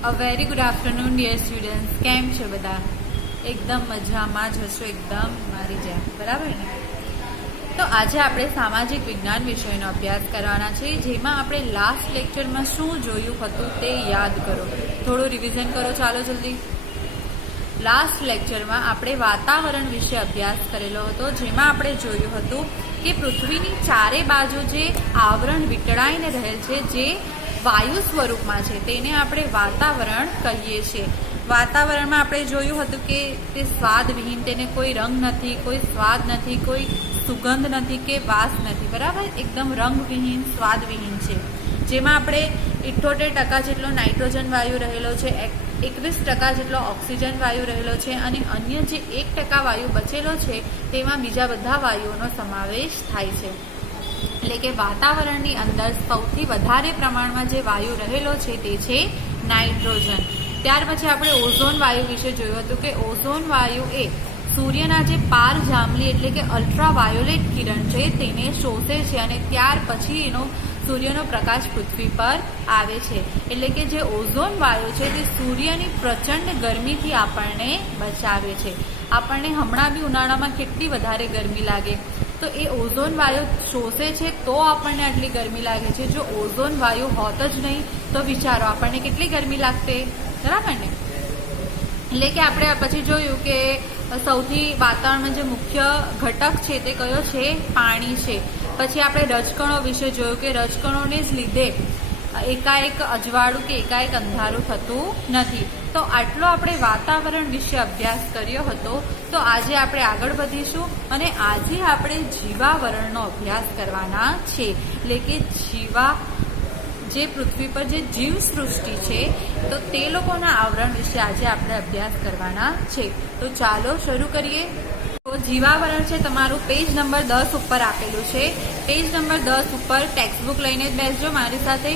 અ very good afternoon dear students. કેમ છો બધા? એકદમ મજામાં જ હશો, એકદમ મારી જેમ, બરાબર ને? તો આજે આપણે સામાજિક વિજ્ઞાન વિષયનો અભ્યાસ કરવાના છે, જેમાં આપણે લાસ્ટ લેક્ચરમાં શું જોયું હતું તે યાદ કરો. થોડું રિવિઝન કરો, ચાલો જલ્દી. લાસ્ટ લેક્ચરમાં આપણે વાતાવરણ વિશે અભ્યાસ કરેલો હતો, જેમાં આપણે જોયું હતું કે પૃથ્વીની ચારે બાજુ જે આવરણ વીંટળાઈને રહેલ છે, જે વાયુ સ્વરૂપમાં છે, તેને આપણે વાતાવરણ કહીએ છીએ. વાતાવરણમાં આપણે જોયું હતું કે તે સ્વાદવિહીન, તેને કોઈ રંગ નથી, કોઈ સ્વાદ નથી, કોઈ સુગંધ નથી કે વાસ નથી, બરાબર? એકદમ રંગવિહીન, સ્વાદવિહીન છે. જેમાં આપણે 78% જેટલો નાઇટ્રોજન વાયુ રહેલો છે, 21% જેટલો ઓક્સિજન વાયુ રહેલો છે, અને અન્ય જે 1% વાયુ બચેલો છે તેમાં બીજા બધા વાયુઓનો સમાવેશ થાય છે. એટલે કે વાતાવરણની અંદર સૌથી વધારે પ્રમાણમાં જે વાયુ રહેલો છે તે છે નાઇટ્રોજન. ત્યાર પછી આપણે ઓઝોન વાયુ વિશે જોયું હતું કે ઓઝોન વાયુ એ સૂર્યના જે પારજાંબલી એટલે કે અલ્ટ્રાવાયોલેટ કિરણ છે તેને શોષે છે, અને ત્યાર પછી એનો સૂર્યનો પ્રકાશ પૃથ્વી પર આવે છે. એટલે કે જે ઓઝોન વાયુ છે તે સૂર્યની પ્રચંડ ગરમીથી આપણને બચાવે છે. આપણને હમણાં બી ઉનાળામાં કેટલી વધારે ગરમી લાગે, તો એ ઓઝોન વાયુ શોષે છે તો આપણને આટલી ગરમી લાગે છે. જો ઓઝોન વાયુ હોત જ નહીં તો વિચારો આપણને કેટલી ગરમી લાગતે, બરાબર ને? એટલે કે આપણે પછી જોયું કે સૌથી વાતાવરણમાં જે મુખ્ય ઘટક છે તે કયો છે? પાણી છે. પછી આપણે રજકણો વિશે જોયું કે રજકણોને જ લીધે એકાએક અજવાળું કે એકાએક અંધારું થતું નથી. તો આટલો આપણે વાતાવરણ વિશે અભ્યાસ કર્યો હતો. તો આજે આપણે આગળ વધીશું અને આજે આપણે જીવાવરણનો અભ્યાસ કરવાના છે. એટલે કે જે પૃથ્વી પર જે જીવસૃષ્ટિ છે તો તે લોકોના આવરણ વિશે આજે આપણે અભ્યાસ કરવાના છે. તો ચાલો શરૂ કરીએ. તો જીવાવરણ છે તમારું પેજ નંબર 10 ઉપર આપેલું છે. પેજ નંબર 10 ઉપર ટેક્સ્ટબુક લઈને જ બેસજો મારી સાથે.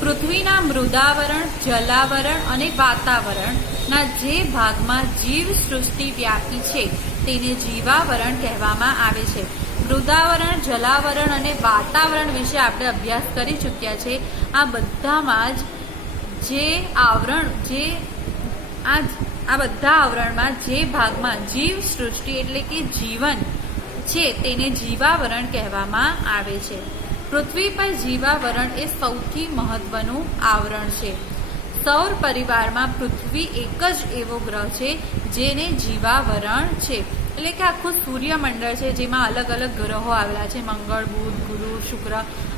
પૃથ્વીના મૃદાવરણ, જલાવરણ અને વાતાવરણના જે ભાગમાં જીવસૃષ્ટિ વ્યાપી છે તેને જીવાવરણ કહેવામાં આવે છે. મૃદાવરણ, જલાવરણ અને વાતાવરણ વિશે આપણે અભ્યાસ કરી ચૂક્યા છે. આ બધામાં જ જે આવરણ આ બધા આવરણમાં જે ભાગમાં જીવસૃષ્ટિ એટલે કે જીવન છે તેને જીવાવરણ કહેવામાં આવે છે. પૃથ્વી પર જીવાવરણ એ સૌથી મહત્વનું આવરણ છે. સૌર પરિવારમાં પૃથ્વી એક જ એવો ગ્રહ છે જેને જીવાવરણ છે. એટલે કે આખું સૂર્યમંડળ છે જેમાં અલગ અલગ ગ્રહો આવેલા છે, મંગળ, બુધ, ગુરુ, શુક્ર,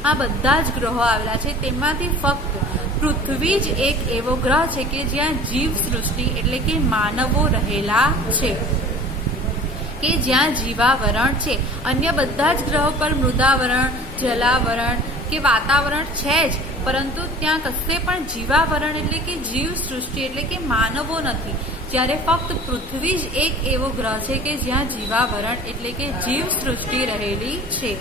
આ બધા જ ગ્રહો આવેલા છે. તેમાંથી ફક્ત પૃથ્વી જ એક એવો ગ્રહ છે કે જ્યાં જીવસૃષ્ટિ એટલે કે માનવો રહેલા છે, કે જ્યાં જીવાવરણ છે. અન્ય બધા જ ગ્રહો પર મૃદાવરણ, જલાવરણ કે વાતાવરણ છે જ, પરંતુ ત્યાં કશે પણ જીવાવરણ એટલે કે જીવસૃષ્ટિ એટલે કે માનવો નથી. જ્યારે ફક્ત પૃથ્વી જ એક એવો ગ્રહ છે કે જ્યાં જીવાવરણ એટલે કે જીવસૃષ્ટિ રહેલી છે.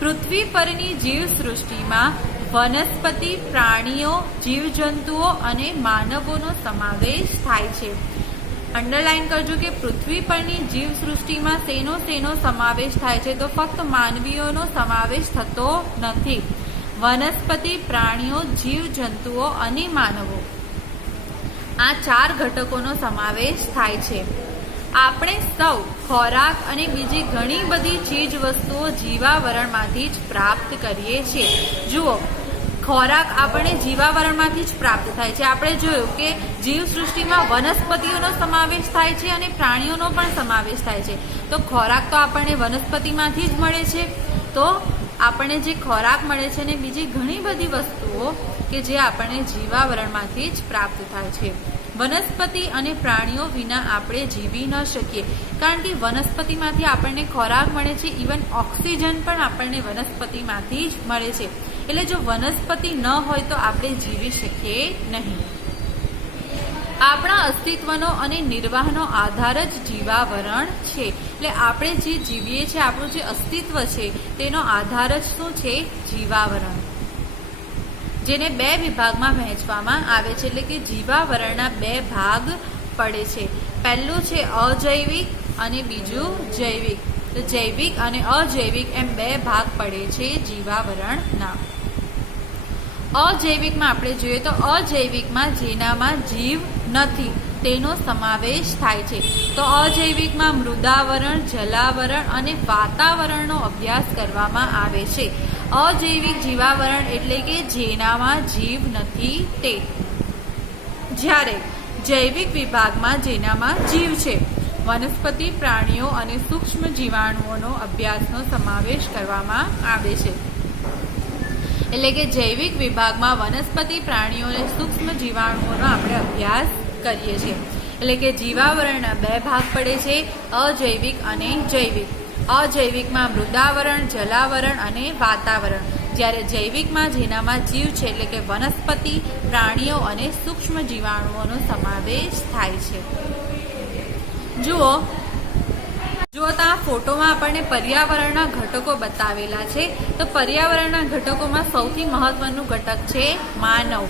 પૃથ્વી પરની જીવસૃષ્ટિમાં વનસ્પતિ, પ્રાણીઓ, જીવજંતુઓ અને માનવોનો સમાવેશ થાય છે. અંડરલાઈન કરજો કે પૃથ્વી પરની જીવસૃષ્ટિમાં શેનો સમાવેશ થાય છે? તો ફક્ત માનવીઓનો સમાવેશ થતો નથી. વનસ્પતિ, પ્રાણીઓ, જીવજંતુઓ અને માનવો, આ 4 ઘટકોનો સમાવેશ થાય છે. આપણે સૌ ખોરાક અને બીજી ઘણી બધી ચીજ વસ્તુઓ જીવાવરણમાંથી જ પ્રાપ્ત કરીએ છીએ. જુઓ, ખોરાક આપણે જીવાવરણમાંથી જ પ્રાપ્ત થાય છે. આપણે જોયું કે જીવસૃષ્ટિમાં વનસ્પતિઓનો સમાવેશ થાય છે અને પ્રાણીઓનો પણ સમાવેશ થાય છે. તો ખોરાક તો આપણને વનસ્પતિમાંથી જ મળે છે. તો આપણને જે ખોરાક મળે છે ને બીજી ઘણી બધી વસ્તુઓ કે જે આપણને જીવાવરણમાંથી જ પ્રાપ્ત થાય છે. વનસ્પતિ અને પ્રાણીઓ વિના આપણે જીવી ન શકીએ, કારણ કે વનસ્પતિમાંથી આપણને ખોરાક મળે છે. ઇવન ઓક્સિજન પણ આપણને વનસ્પતિમાંથી જ મળે છે. એટલે જો વનસ્પતિ ન હોય તો આપણે જીવી શકીએ નહીં. આપણા અસ્તિત્વનો અને નિર્વાહનો આધાર જ જીવાવરણ છે. એટલે આપણે જે જીવીએ છીએ, આપણું જે અસ્તિત્વ છે તેનો આધાર જ શું છે? જીવાવરણ. જેને 2 વિભાગમાં વહેંચવામાં આવે છે. એટલે કે જીવાવરણના 2 ભાગ પડે છે. પહેલું છે અજૈવિક અને બીજું જૈવિક. તો જૈવિક અને અજૈવિક એમ 2 ભાગ પડે છે જીવાવરણના. અજૈવિકમાં આપણે જોઈએ તો અજૈવિકમાં જેનામાં જીવ નથી તેનો સમાવેશ થાય છે. તો અજૈવિકમાં મૃદાવરણ, જલાવરણ અને વાતાવરણનો અભ્યાસ કરવામાં આવે છે. અજૈવિક જીવાવરણ એટલે કે જેનામાં જીવ નથી તે. જ્યારે જૈવિક વિભાગમાં જેનામાં જીવ છે, વનસ્પતિ, પ્રાણીઓ અને સૂક્ષ્મ જીવાણુઓનો અભ્યાસનો સમાવેશ કરવામાં આવે છે. એટલે કે જૈવિક વિભાગમાં વનસ્પતિ, પ્રાણીઓ અને સૂક્ષ્મ જીવાણુઓનો આપણે અભ્યાસ કરીએ છીએ. એટલે કે જીવાવરણના બે ભાગ પડે છે, અજૈવિક અને જૈવિક. અજૈવિકમાં મૃદાવરણ, જલાવરણ અને વાતાવરણ. જ્યારે જૈવિકમાં જેનામાં જીવ છે એટલે કે વનસ્પતિ, પ્રાણીઓ અને સૂક્ષ્મ જીવાણુઓનો સમાવેશ થાય છે. જુઓ તો આ ફોટોમાં આપણને પર્યાવરણના ઘટકો બતાવેલા છે. તો પર્યાવરણના ઘટકોમાં સૌથી મહત્વનું ઘટક છે માનવ.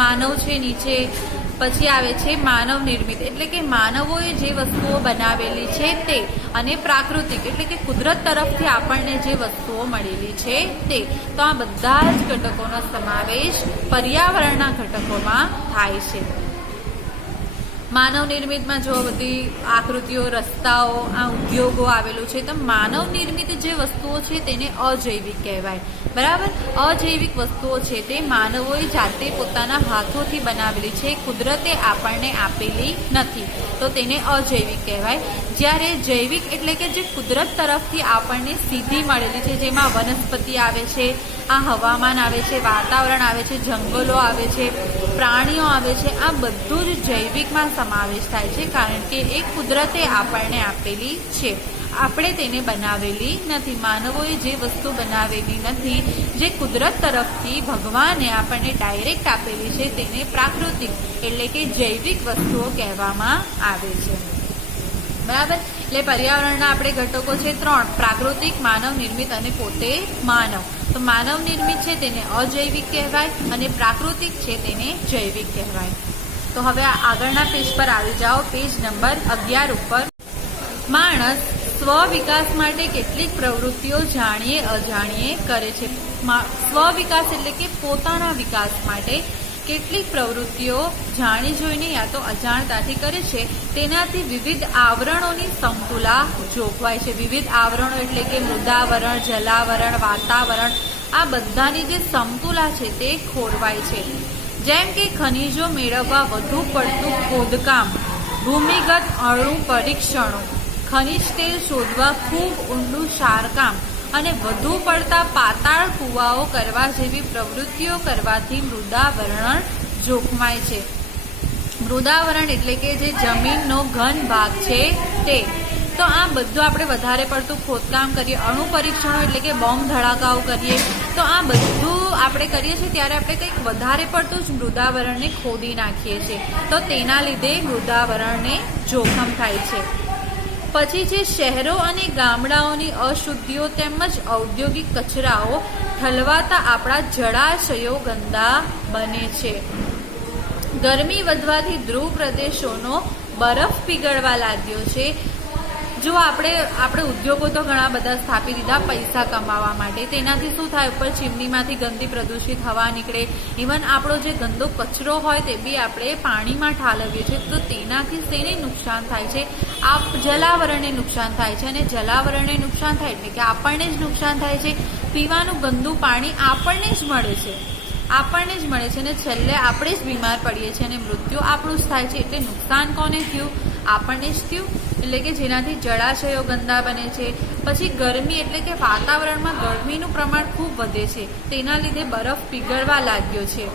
માનવ છે નીચે, પછી આવે છે માનવ નિર્મિત એટલે કે માનવોએ જે વસ્તુઓ બનાવેલી છે તે, અને પ્રાકૃતિક એટલે કે કુદરત તરફથી આપણને જે વસ્તુઓ મળેલી છે તે. તો આ બધા જ ઘટકોનો સમાવેશ પર્યાવરણના ઘટકોમાં થાય છે. માનવ નિર્મિતમાં જો બધી આકૃતિઓ, રસ્તાઓ, આ ઉદ્યોગો આવેલું છે, તો માનવ નિર્મિત જે વસ્તુઓ છે તેને અજૈવિક કહેવાય. બરાબર. અજૈવિક વસ્તુઓ છે તે માનવોએ જાતે પોતાના હાથોથી બનાવેલી છે, કુદરતે આપણને આપેલી નથી, તો તેને અજૈવિક કહેવાય. જ્યારે જૈવિક એટલે કે જે કુદરત તરફથી આપણને સીધી મળેલી છે, જેમાં વનસ્પતિ આવે છે, આ હવામાન આવે છે, વાતાવરણ આવે છે, જંગલો આવે છે, પ્રાણીઓ આવે છે, આ બધું જ જૈવિકમાં સમાવેશ થાય છે. કારણ કે એ કુદરતે આપણને આપેલી છે, આપણે તેને બનાવેલી નથી. માનવોએ જે વસ્તુ બનાવેલી નથી, જે કુદરત તરફથી ભગવાને આપણને ડાયરેક્ટ આપેલી છે, તેને પ્રાકૃતિક એટલે કે જૈવિક વસ્તુઓ કહેવામાં આવે છે. બરાબર. એટલે પર્યાવરણના આપણે ઘટકો છે 3: પ્રાકૃતિક, માનવ નિર્મિત અને પોતે માનવ. તો માનવ નિર્મિત છે તેને અજૈવિક કહેવાય અને પ્રાકૃતિક છે તેને જૈવિક કહેવાય. તો હવે આગળના પેજ પર આવી જાઓ, પેજ નંબર 11 ઉપર. માણસ સ્વ વિકાસ માટે કેટલીક પ્રવૃત્તિઓ જાણીએ અજાણીએ કરે છે. સ્વ વિકાસ એટલે કે પોતાના વિકાસ માટે કેટલીક પ્રવૃત્તિઓ જાણી જોઈને યા તો અજાણતાથી કરે છે. તેનાથી વિવિધ આવરણોની સમતુલા જોખવાય છે. વિવિધ આવરણો એટલે કે મૃદાવરણ, જલાવરણ, વાતાવરણ, આ બધાની જે સમતુલા છે તે ખોરવાય છે. જેમ કે ખનિજો મેળવવા વધુ પડતું ખોદકામ, ભૂમિગત અણુ પરીક્ષણો, ખનિજ તેલ શોધવા ખૂબ ઊંડું ક્ષારકામ અને વધુ પડતા પાતાળ કૂવાઓ કરવા જેવી પ્રવૃત્તિઓ કરવાથી મૃદાવરણ જોખમાય છે. મૃદાવરણ એટલે કે જે જમીનનો ઘન ભાગ છે તે. તો આ બધું આપણે વધારે પડતું ખોદકામ કરીએ, અણુ પરીક્ષણો એટલે કે બોમ્બ ધડાકાઓ કરીએ, તો આ બધું આપણે કરીએ છીએ ત્યારે આપણે કંઈક વધારે પડતું જ મૃદાવરણને ખોદી નાખીએ છીએ, તો તેના લીધે મૃદાવરણને જોખમ થાય છે. પછી છે શહેરો અને ગામડાઓની અશુદ્ધિઓ તેમજ ઔદ્યોગિક કચરાઓ ઠલવાતા આપણા જળાશયો ગંદા બને છે. ગરમી વધવાથી ધ્રુવ પ્રદેશોનો બરફ પીગળવા લાગ્યો છે. જો આપણે ઉદ્યોગો તો ઘણા બધા સ્થાપી દીધા પૈસા કમાવા માટે. તેનાથી શું થાય, ઉપર ચીમનીમાંથી ગંદી પ્રદૂષિત હવા નીકળે. ઇવન આપણો જે ગંદો કચરો હોય તે બી આપણે પાણીમાં ઠાલવીએ છીએ, તો તેનાથી તેને નુકસાન થાય છે. જલાવરણને નુકસાન થાય છે, અને જલાવરણને નુકસાન થાય એટલે કે આપણને જ નુકસાન થાય છે. પીવાનું ગંદુ પાણી આપણને જ મળે છે અને છેલ્લે આપણે જ બીમાર પડીએ છીએ અને મૃત્યુ આપણું જ થાય છે. એટલે નુકસાન કોને થયું? આપણને જ થયું. એટલે કે જેનાથી જળાશયો ગંદા બને છે. પછી ગરમી એટલે કે વાતાવરણમાં ગરમીનું પ્રમાણ ખૂબ વધે છે, તેના લીધે બરફ પીગળવા લાગ્યો છે.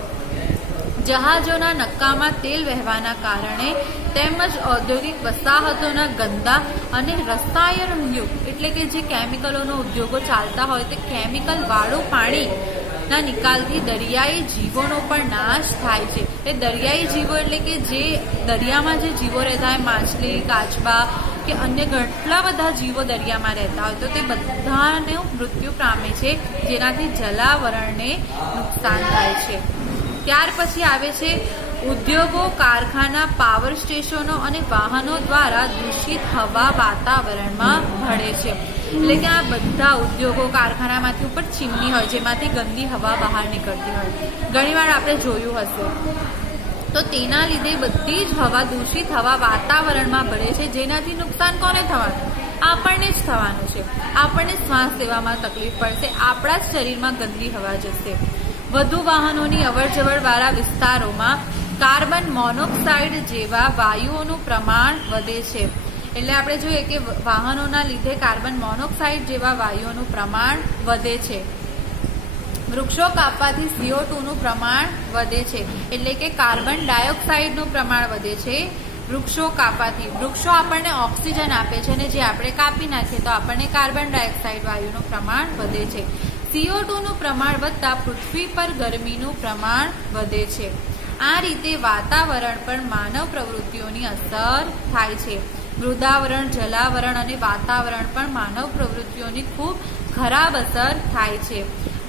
જહાજોના નક્કામાં તેલ વહેવાના કારણે તેમજ ઔદ્યોગિક વસાહતોના ગંદા અને રસાયણયુક્ત એટલે કે જે કેમિકલોનો ઉદ્યોગો ચાલતા હોય તે કેમિકલ વાળું પાણીના નિકાલથી દરિયાઈ જીવોનો પણ નાશ થાય છે. એ દરિયાઈ જીવો એટલે કે જે દરિયામાં જે જીવો રહેતા હોય, માછલી, કાચબા કે અન્ય કેટલા બધા જીવો દરિયામાં રહેતા હોય, તો તે બધાનું મૃત્યુ પામે છે, જેનાથી જલાવરણને નુકસાન થાય છે. ત્યાર પછી આવે છે ઉદ્યોગો, કારખાના, પાવર સ્ટેશનો અને વાહનો દ્વારા દૂષિત હવા વાતાવરણમાં ભળે છે. એટલે કે આ બધા ઉદ્યોગો કારખાનામાંથી ઉપર ચીમની હોય જેમાંથી ગંદી હવા બહાર નીકળતી હોય. ઘણીવાર આપણે જોયું હશે. તો તેના લીધે બધી જ હવા, દૂષિત હવા વાતાવરણમાં ભળે છે, જેનાથી નુકસાન કોને થવાનું? આપણને જ થવાનું છે. આપણને શ્વાસ લેવામાં તકલીફ પડશે, આપણા જ શરીરમાં ગંદી હવા જશે. વધુ વાહનોની અવરજવર વાળા વિસ્તારોમાં કાર્બન મોનોક્સાઇડ જેવા વાયુઓનું પ્રમાણ વધે છે. એટલે આપણે જોઈએ કે વાહનોના લીધે કાર્બન મોનોક્સાઇડ જેવા વાયુઓનું પ્રમાણ વધે છે. વૃક્ષો કાપવાથી CO2 નું પ્રમાણ વધે છે. એટલે કે કાર્બન ડાયોક્સાઇડનું પ્રમાણ વધે છે વૃક્ષો કાપવાથી. વૃક્ષો આપણને ઓક્સિજન આપે છે અને જે આપણે કાપી નાખીએ તો આપણને કાર્બન ડાયોક્સાઇડ વાયુનું પ્રમાણ વધે છે. CO2 નું પ્રમાણ વધતા પૃથ્વી પર ગરમીનું પ્રમાણ વધે છે. આ રીતે વાતાવરણ પર માનવ પ્રવૃત્તિઓની અસર થાય છે. મૃદાવરણ, જલાવરણ અને વાતાવરણ પર માનવ પ્રવૃત્તિઓની ખૂબ ખરાબ અસર થાય છે.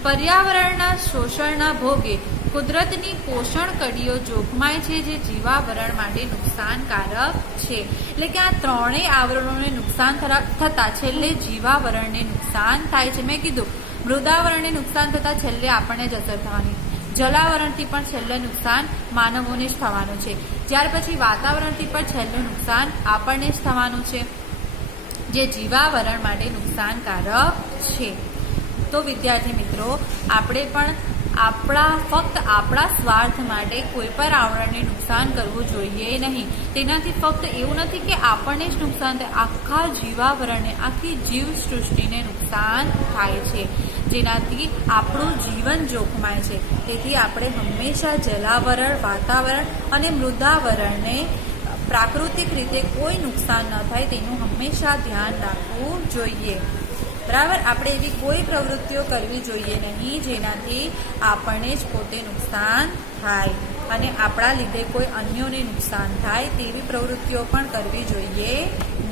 પર્યાવરણના શોષણના ભોગે કુદરતની પોષણ કડીઓ જોખમાય છે, જે જીવાવરણ માટે નુકસાનકારક છે. એટલે કે આ ત્રણેય આવરણોને નુકસાન થતા છેલ્લે જીવાવરણને નુકસાન થાય છે. મેં કીધું મૃદાવરણને નુકસાન થતા છેલ્લે આપણને જ અસર થવાની, જલાવરણથી પણ છેલ્લે નુકસાન માનવોને જ થવાનું છે. ત્યાર પછી વાતાવરણથી પણ છેલ્લે નુકસાન આપણને જ થવાનું છે, જે જીવાવરણ માટે નુકસાનકારક છે. તો વિદ્યાર્થી મિત્રો, આપણે પણ ફક્ત આપણા સ્વાર્થ માટે કોઈ પણ આવરણને નુકસાન કરવું જોઈએ નહીં. તેનાથી ફક્ત એવું નથી કે આપણને જ નુકસાન થાય, આખા જીવાવરણને, આખી જીવસૃષ્ટિને નુકસાન થાય છે, જેનાથી આપણું જીવન જોખમાય છે. તેથી આપણે હંમેશા જલાવરણ, વાતાવરણ અને મૃદાવરણને પ્રાકૃતિક રીતે કોઈ નુકસાન ન થાય તેનું હંમેશા ધ્યાન રાખવું જોઈએ. બરાબર. આપણે એવી કોઈ પ્રવૃત્તિઓ કરવી જોઈએ નહીં જેનાથી આપણને જ પોતે નુકસાન થાય અને આપણા લીધે કોઈ અન્યોને નુકસાન થાય તેવી પ્રવૃત્તિઓ પણ કરવી જોઈએ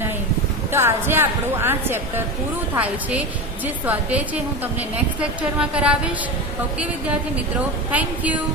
નહીં. તો આજે આપણું આ ચેપ્ટર પૂરું થાય છે. જે સ્વાધ્યાય છે હું તમને નેક્સ્ટ લેક્ચરમાં કરાવીશ. ઓકે વિદ્યાર્થી મિત્રો, થેન્ક યુ.